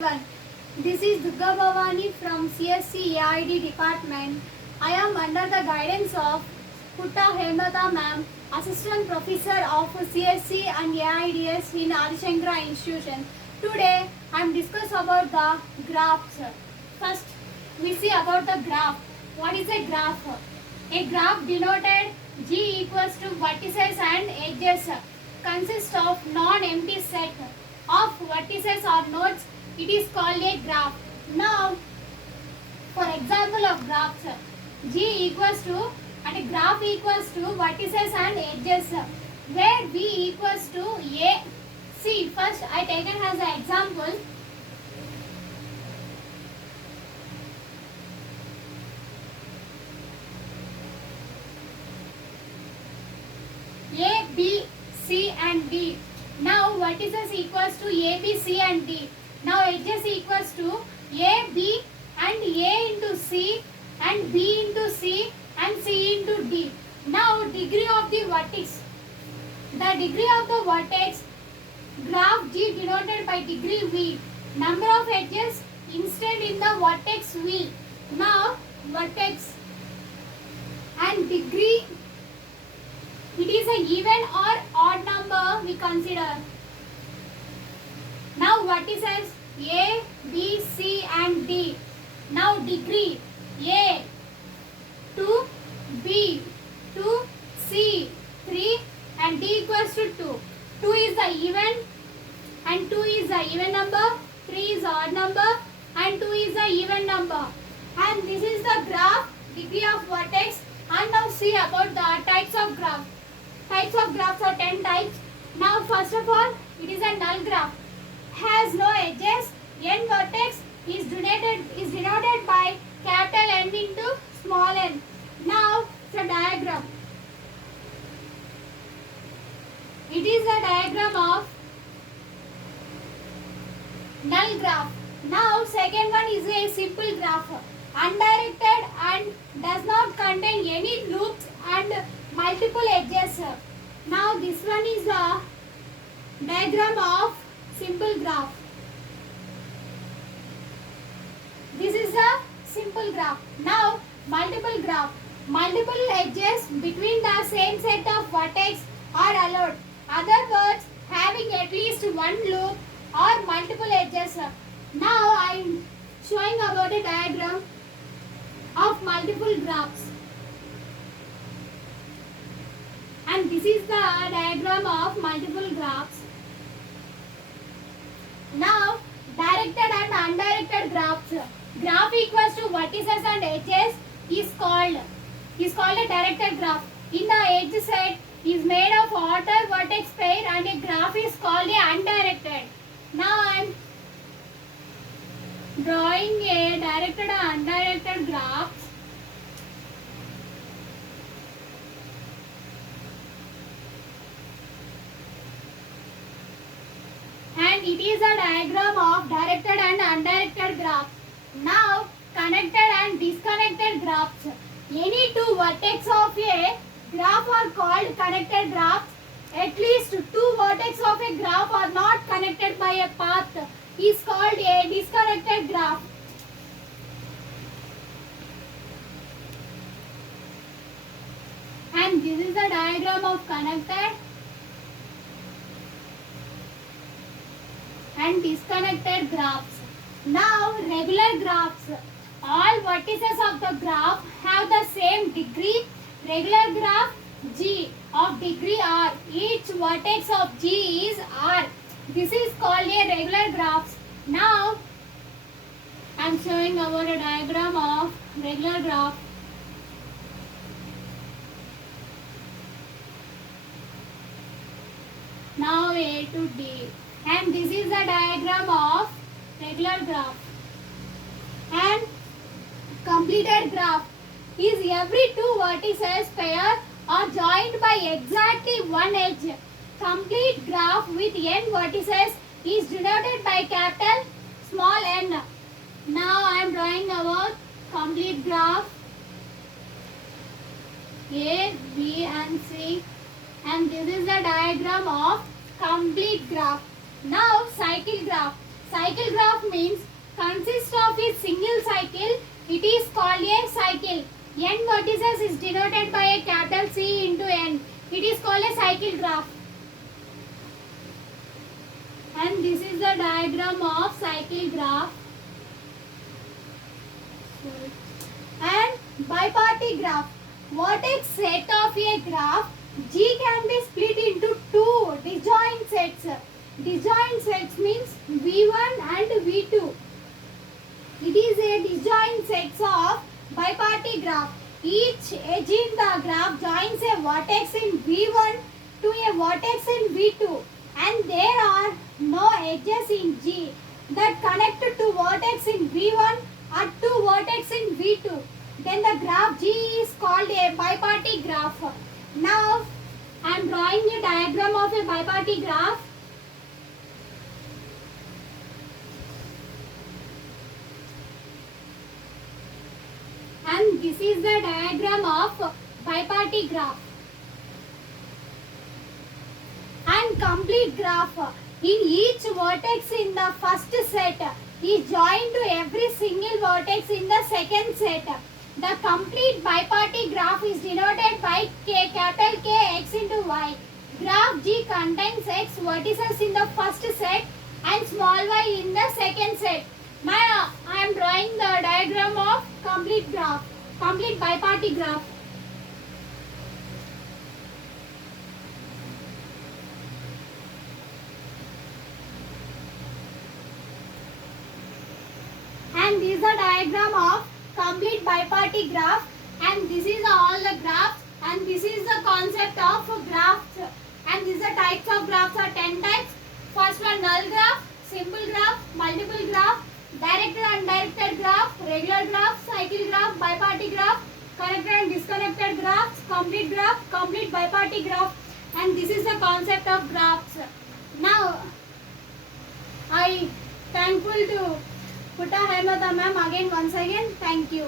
Everyone. This is Durga Bhavani from CSC AID department. I am under the guidance of Putta Hemlata ma'am, Assistant Professor of CSC and AIDS in Adishankara Institution. Today I am discuss about the graphs. First, we see about the graph. What is a graph? A graph denoted G equals to vertices and edges consists of non-empty set of vertices or nodes. It is called a graph. Now, for example of graphs, G equals to and a graph equals to vertices and edges, where V equals to A. See, first I taken as an example. A, B, C and D. Now vertices equals to A, B, C and D. Now edges equals to A, B and A into C and B into C and C into D. Now degree of the vertex. The degree of the vertex, graph G denoted by degree V. Number of edges instead in the vertex V. Now vertex and degree, it is an even or odd number we consider. Now vertices A, B, C and D. Now degree A 2, B 2, C 3 and D equals to 2. 2 is the even and 2 is the even number, 3 is the odd number and 2 is the even number. And this is the graph, degree of vertex. And now see about the types of graph. Types of graphs are 10 types. Now first of all, it is a null graph. Has no edges. N vertex is denoted by capital N into small n. Now the diagram. It is a diagram of null graph. Now second one is a simple graph. Undirected and does not contain any loops and multiple edges. Now this one is the diagram of simple graph. This is a simple graph. Now multiple graph. Multiple edges between the same set of vertex are allowed. Other words, having at least one loop or multiple edges. Now I am showing about a diagram of multiple graphs. And this is the diagram of multiple graphs. Now, directed and undirected graphs. Graph equals to vertices and edges is called a directed graph. In the edge set is made of outer vertex pair and a graph is called a undirected. Now I am drawing a directed and undirected graphs. And it is a diagram of directed and undirected graphs. Now connected and disconnected graphs. Any two vertex of a graph are called connected graphs. At least two vertex of a graph are not connected by a path is called a disconnected graph. And this is the diagram of connected and disconnected graphs. Now regular graphs. All vertices of the graph have the same degree. Regular graph G of degree R. Each vertex of G is R. This is called a regular graphs. Now I am showing about a diagram of regular graph. Now A to D. And this is the diagram of regular graph. And completed graph is every two vertices pair are joined by exactly one edge. Complete graph with n vertices is denoted by capital small n. Now I am drawing our complete graph A, B and C, and this is the diagram of complete graph. Now cycle graph. Cycle graph means consists of a single cycle. It is called a cycle. N vertices is denoted by a capital C into N. It is called a cycle graph. And this is the diagram of cycle graph. And bipartite graph. Vertex set of a graph G can be split into two disjoint sets. Disjoint sets means V1 and V2. It is a disjoint sets of bipartite graph. Each edge in the graph joins a vertex in V1 to a vertex in V2, and there are no edges in G that connect to vertex in V1 or to vertex in V2. Then the graph G is called a bipartite graph. Now I am drawing a diagram of a bipartite graph. And this is the diagram of bipartite graph. And complete graph. In each vertex in the first set is joined to every single vertex in the second set. The complete bipartite graph is denoted by K, capital K x into y. Graph G contains x vertices in the first set and small y in the second set. Now I am drawing the diagram of complete graph, complete bipartite graph. And this is a diagram of complete bipartite graph, and this is all the graphs, and this is the concept of graphs, and these are types of graphs are 10 types. First one, null graph, simple graph, multiple graph, directed and undirected graph, regular graph, cycle graph, bipartite graph, connected and disconnected graphs, complete graph, complete bipartite graph, and this is the concept of graphs. Now I thankful to Putta Hemlata ma'am again once again. Thank you.